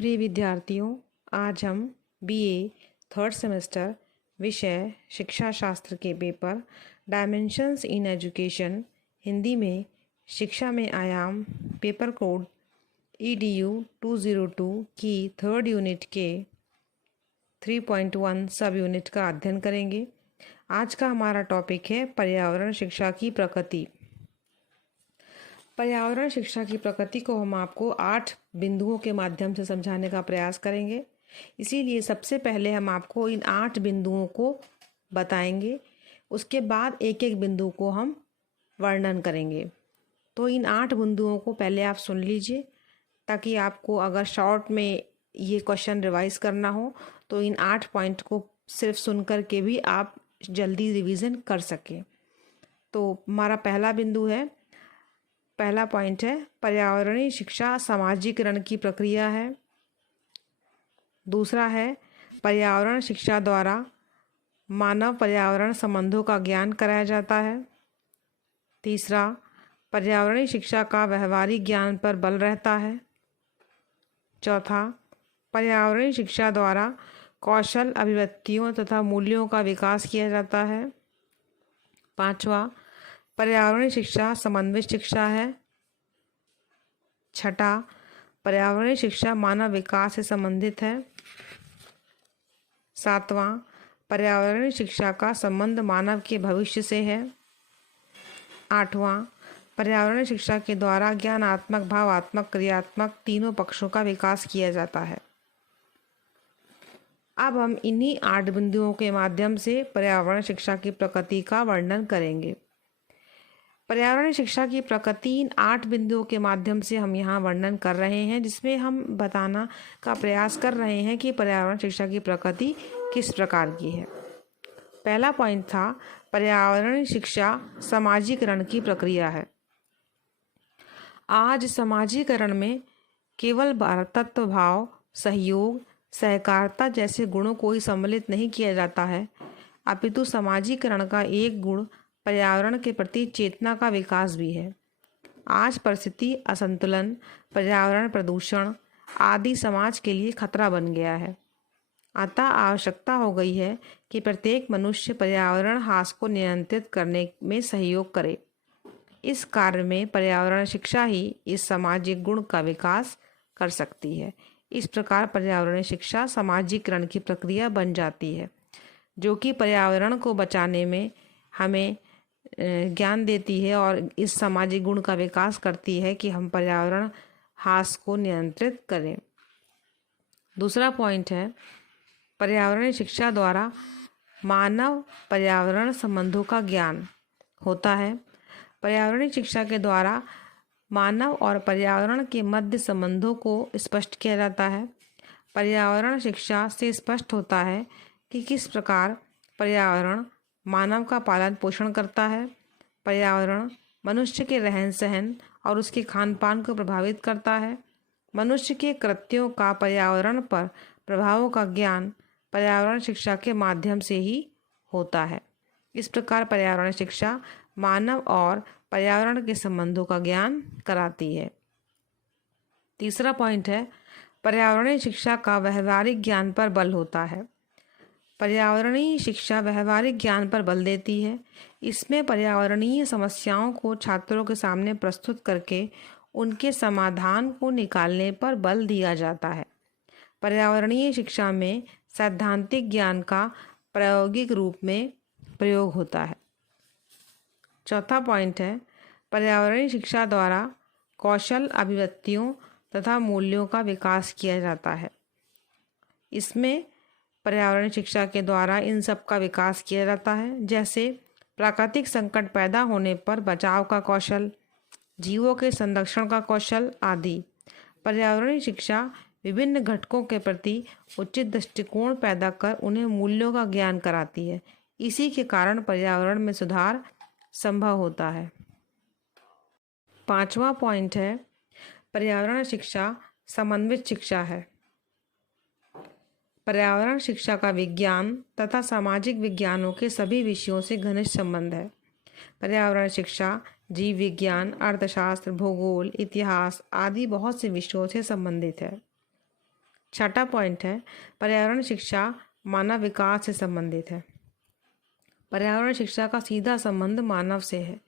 प्रिय विद्यार्थियों, आज हम बीए थर्ड सेमेस्टर विषय शिक्षा शास्त्र के paper dimensions in education Hindi में शिक्षा में आयाम पेपर कोड EDU 202 की थर्ड यूनिट के 3.1 सब यूनिट का अध्ययन करेंगे। आज का हमारा टॉपिक है पर्यावरण शिक्षा की प्रकृति। पर्यावरण शिक्षा की प्रकृति को हम आपको 8 बिंदुओं के माध्यम से समझाने का प्रयास करेंगे। इसीलिए सबसे पहले हम आपको इन 8 बिंदुओं को बताएंगे, उसके बाद एक एक बिंदु को हम वर्णन करेंगे। तो इन 8 बिंदुओं को पहले आप सुन लीजिए, ताकि आपको अगर शॉर्ट में ये क्वेश्चन रिवाइज करना हो तो इन 8 पॉइंट को सिर्फ सुन कर के भी आप जल्दी रिवीजन कर सकें। तो हमारा पहला बिंदु है, पहला पॉइंट है पर्यावरणीय शिक्षा सामाजिकरण की प्रक्रिया है। दूसरा है पर्यावरण शिक्षा द्वारा मानव पर्यावरण संबंधों का ज्ञान कराया जाता है। तीसरा, पर्यावरणीय शिक्षा का व्यवहारिक ज्ञान पर बल रहता है। चौथा, पर्यावरणीय शिक्षा द्वारा कौशल, अभिव्यक्तियों तथा मूल्यों का विकास किया जाता है। पांचवा, पर्यावरणीय शिक्षा समन्वित शिक्षा है। छठा, पर्यावरणीय शिक्षा मानव विकास से संबंधित है। सातवां, पर्यावरणीय शिक्षा का संबंध मानव के भविष्य से है। आठवां, पर्यावरणीय शिक्षा के द्वारा ज्ञानात्मक, भावात्मक, क्रियात्मक तीनों पक्षों का विकास किया जाता है। अब हम इन्हीं 8 बिंदुओं के माध्यम से पर्यावरण शिक्षा की प्रकृति का वर्णन करेंगे। पर्यावरण शिक्षा की प्रकृति इन 8 बिंदुओं के माध्यम से हम यहाँ वर्णन कर रहे हैं, जिसमें हम बताना का प्रयास कर रहे हैं कि पर्यावरण शिक्षा की प्रकृति किस प्रकार की है। पहला पॉइंट था पर्यावरण शिक्षा सामाजिकरण की प्रक्रिया है। आज सामाजिकरण में केवल तत्व भाव, सहयोग, सहकारिता जैसे गुणों को ही सम्मिलित नहीं किया जाता है, अपितु सामाजिकरण का एक गुण पर्यावरण के प्रति चेतना का विकास भी है। आज परिस्थिति असंतुलन, पर्यावरण प्रदूषण आदि समाज के लिए खतरा बन गया है। अतः आवश्यकता हो गई है कि प्रत्येक मनुष्य पर्यावरण ह्रास को नियंत्रित करने में सहयोग करे। इस कार्य में पर्यावरण शिक्षा ही इस सामाजिक गुण का विकास कर सकती है। इस प्रकार पर्यावरण शिक्षा सामाजिकरण की प्रक्रिया बन जाती है, जो कि पर्यावरण को बचाने में हमें ज्ञान देती है और इस सामाजिक गुण का विकास करती है कि हम पर्यावरण ह्रास को नियंत्रित करें। दूसरा पॉइंट है पर्यावरण शिक्षा द्वारा मानव पर्यावरण संबंधों का ज्ञान होता है। पर्यावरणीय शिक्षा के द्वारा मानव और पर्यावरण के मध्य संबंधों को स्पष्ट किया जाता है। पर्यावरण शिक्षा से स्पष्ट होता है कि किस प्रकार पर्यावरण मानव का पालन पोषण करता है। पर्यावरण मनुष्य के रहन सहन और उसके खान पान को प्रभावित करता है। मनुष्य के कृत्यों का पर्यावरण पर प्रभावों का ज्ञान पर्यावरण शिक्षा के माध्यम से ही होता है। इस प्रकार पर्यावरण शिक्षा मानव और पर्यावरण के संबंधों का ज्ञान कराती है। तीसरा पॉइंट है पर्यावरणीय शिक्षा का व्यवहारिक ज्ञान पर बल होता है। पर्यावरणीय शिक्षा व्यवहारिक ज्ञान पर बल देती है। इसमें पर्यावरणीय समस्याओं को छात्रों के सामने प्रस्तुत करके उनके समाधान को निकालने पर बल दिया जाता है। पर्यावरणीय शिक्षा में सैद्धांतिक ज्ञान का प्रायोगिक रूप में प्रयोग होता है। चौथा पॉइंट है पर्यावरणीय शिक्षा द्वारा कौशल, अभिव्यक्तियों तथा मूल्यों का विकास किया जाता है। इसमें पर्यावरण शिक्षा के द्वारा इन सब का विकास किया जाता है, जैसे प्राकृतिक संकट पैदा होने पर बचाव का कौशल, जीवों के संरक्षण का कौशल आदि। पर्यावरणीय शिक्षा विभिन्न घटकों के प्रति उचित दृष्टिकोण पैदा कर उन्हें मूल्यों का ज्ञान कराती है। इसी के कारण पर्यावरण में सुधार संभव होता है। पांचवा पॉइंट है पर्यावरण शिक्षा समन्वित शिक्षा है। पर्यावरण शिक्षा का विज्ञान तथा सामाजिक विज्ञानों के सभी विषयों से घनिष्ठ संबंध है। पर्यावरण शिक्षा जीव विज्ञान, अर्थशास्त्र, भूगोल, इतिहास आदि बहुत से विषयों से संबंधित है। छठा पॉइंट है पर्यावरण शिक्षा मानव विकास से संबंधित है। पर्यावरण शिक्षा का सीधा संबंध मानव से है।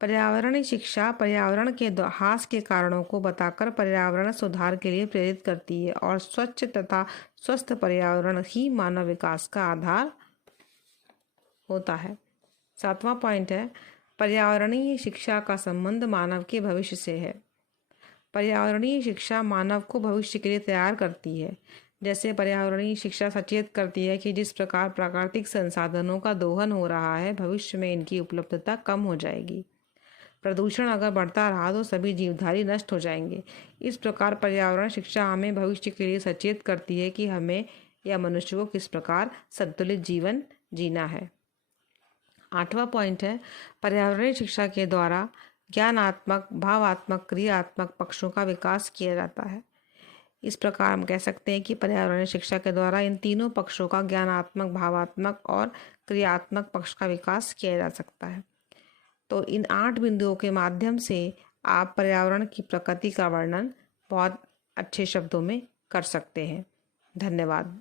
पर्यावरणीय शिक्षा पर्यावरण के ह्रास के कारणों को बताकर पर्यावरण सुधार के लिए प्रेरित करती है और स्वच्छ तथा स्वस्थ पर्यावरण ही मानव विकास का आधार होता है। सातवां पॉइंट है पर्यावरणीय शिक्षा का संबंध मानव के भविष्य से है। पर्यावरणीय शिक्षा मानव को भविष्य के लिए तैयार करती है। जैसे पर्यावरणीय शिक्षा सचेत करती है कि जिस प्रकार प्राकृतिक संसाधनों का दोहन हो रहा है, भविष्य में इनकी उपलब्धता कम हो जाएगी। प्रदूषण अगर बढ़ता रहा तो सभी जीवधारी नष्ट हो जाएंगे। इस प्रकार पर्यावरण शिक्षा हमें भविष्य के लिए सचेत करती है कि हमें या मनुष्य को किस प्रकार संतुलित जीवन जीना है। आठवां पॉइंट है पर्यावरणीय शिक्षा के द्वारा ज्ञानात्मक, भावात्मक, क्रियात्मक पक्षों का विकास किया जाता है। इस प्रकार हम कह सकते हैं कि पर्यावरणीय शिक्षा के द्वारा इन तीनों पक्षों का ज्ञानात्मक, भावात्मक और क्रियात्मक पक्ष का विकास किया जा सकता है। तो इन 8 बिंदुओं के माध्यम से आप पर्यावरण की प्रकृति का वर्णन बहुत अच्छे शब्दों में कर सकते हैं। धन्यवाद।